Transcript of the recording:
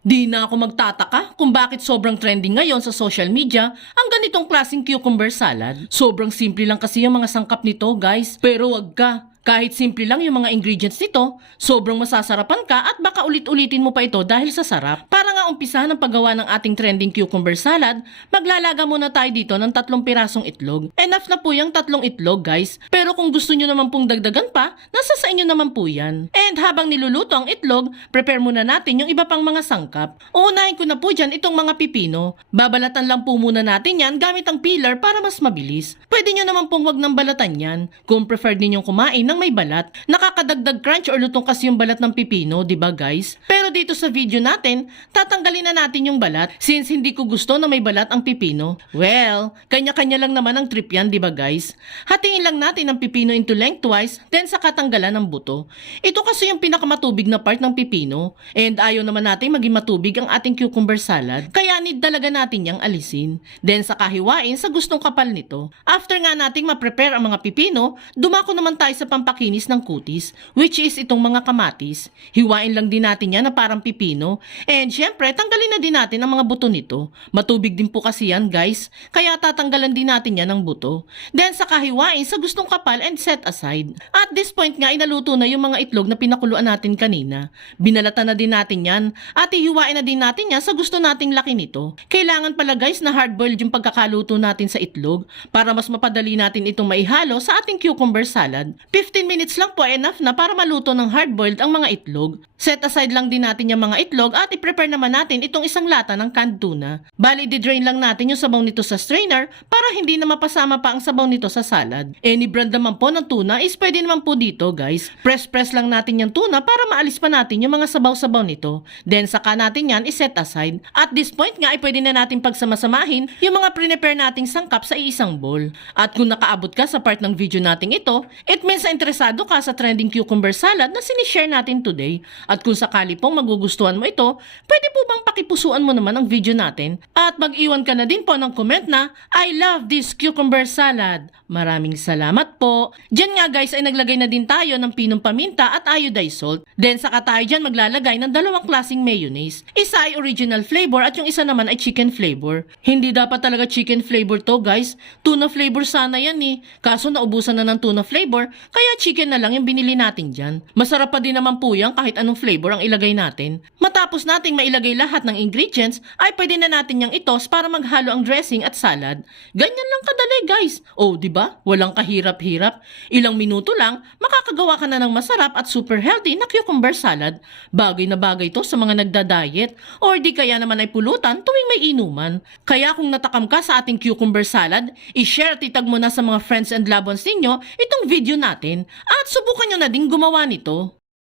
Di na ako magtataka kung bakit sobrang trending ngayon sa social media ang ganitong klaseng cucumber salad. Sobrang simple lang kasi yung mga sangkap nito, guys. Pero wag ka. Kahit simple lang yung mga ingredients nito, sobrang masasarapan ka at baka ulit-ulitin mo pa ito dahil sa sarap. Para nga umpisahan ang paggawa ng ating trending cucumber salad, maglalaga muna tayo dito ng 3 pirasong itlog. Enough na po yung 3 itlog, guys. Pero kung gusto nyo naman pong dagdagan pa, nasa sa inyo naman po yan. And habang niluluto ang itlog, prepare muna natin yung iba pang mga sangkap. Uunahin ko na po dyan itong mga pipino. Babalatan lang po muna natin yan gamit ang peeler para mas mabilis. Pwede nyo naman pong wag ng balatan yan. Kung preferred ninyong kumain ng may balat, nakakadagdag crunch or lutong kasi yung balat ng pipino, di ba guys? Pero dito sa video natin, tatanggalin na natin yung balat since hindi ko gusto na may balat ang pipino. Well, kanya-kanya lang naman ang trip yan, di ba guys? Hatingin lang natin ang pipino into lengthwise, then saka tanggalan ng buto. Ito kasi yung pinakamatubig na part ng pipino, and ayaw naman natin maging matubig ang ating cucumber salad, kaya need talaga natin yang alisin. Then saka hiwain sa gustong kapal nito. After nga nating ma-prepare ang mga pipino, dumako naman tayo sa pampakinis ng kutis, which is itong mga kamatis. Hiwain lang din natin yan na parang pipino. And syempre, tanggalin na din natin ang mga buto nito. Matubig din po kasi yan, guys. Kaya tatanggalan din natin yan ng buto. Then saka hiwain sa gustong kapal and set aside. At this point nga, inaluto na yung mga itlog na pinakuluan natin kanina. Binalatan na din natin yan. At ihiwain na din natin yan sa gusto nating laki nito. Kailangan pala guys na hard-boiled yung pagkakaluto natin sa itlog para mas mapadali natin itong maihalo sa ating cucumber salad. 15 minutes lang po enough na para maluto ng hard-boiled ang mga itlog. Set aside lang din natin yung mga itlog at i-prepare naman natin itong isang lata ng canned tuna. Bali, di-drain lang natin yung sabaw nito sa strainer para hindi na mapasama pa ang sabaw nito sa salad. Any brand naman po ng tuna is pwede naman po dito guys. Press lang natin yung tuna para maalis pa natin yung mga sabaw-sabaw nito. Then saka natin yan i-set aside. At this point nga ay pwede na natin pagsamasamahin yung mga prepare nating sangkap sa iisang bowl. At kung nakaabot ka sa part ng video nating ito, it means interesado ka sa trending cucumber salad na sinishare natin today. At kung sakali pong magugustuhan mo ito, pwede po bang pakipusuan mo naman ang video natin? At mag-iwan ka na din po ng comment na, I love this cucumber salad. Maraming salamat po. Diyan nga guys ay naglagay na din tayo ng pinong paminta at iodized salt. Then saka tayo dyan maglalagay ng 2 klaseng mayonnaise. Isa ay original flavor at yung isa naman ay chicken flavor. Hindi dapat talaga chicken flavor to guys. Tuna flavor sana yan eh. Kaso naubusan na ng tuna flavor, kaya chicken na lang yung binili natin dyan. Masarap pa din naman po yan kahit anong flavor ang ilagay natin. Matapos nating mailagay lahat ng ingredients, ay pwede na natin yang itos para maghalo ang dressing at salad. Ganyan lang kadali guys. Oh, di ba? Walang kahirap-hirap. Ilang minuto lang, makakagawa ka na ng masarap at super healthy na cucumber salad. Bagay na bagay to sa mga nagda-diet or di kaya naman ay pulutan tuwing may inuman. Kaya kung natakam ka sa ating cucumber salad, i-share at itag mo na sa mga friends and loved ones ninyo itong video natin at subukan nyo na din gumawa nito.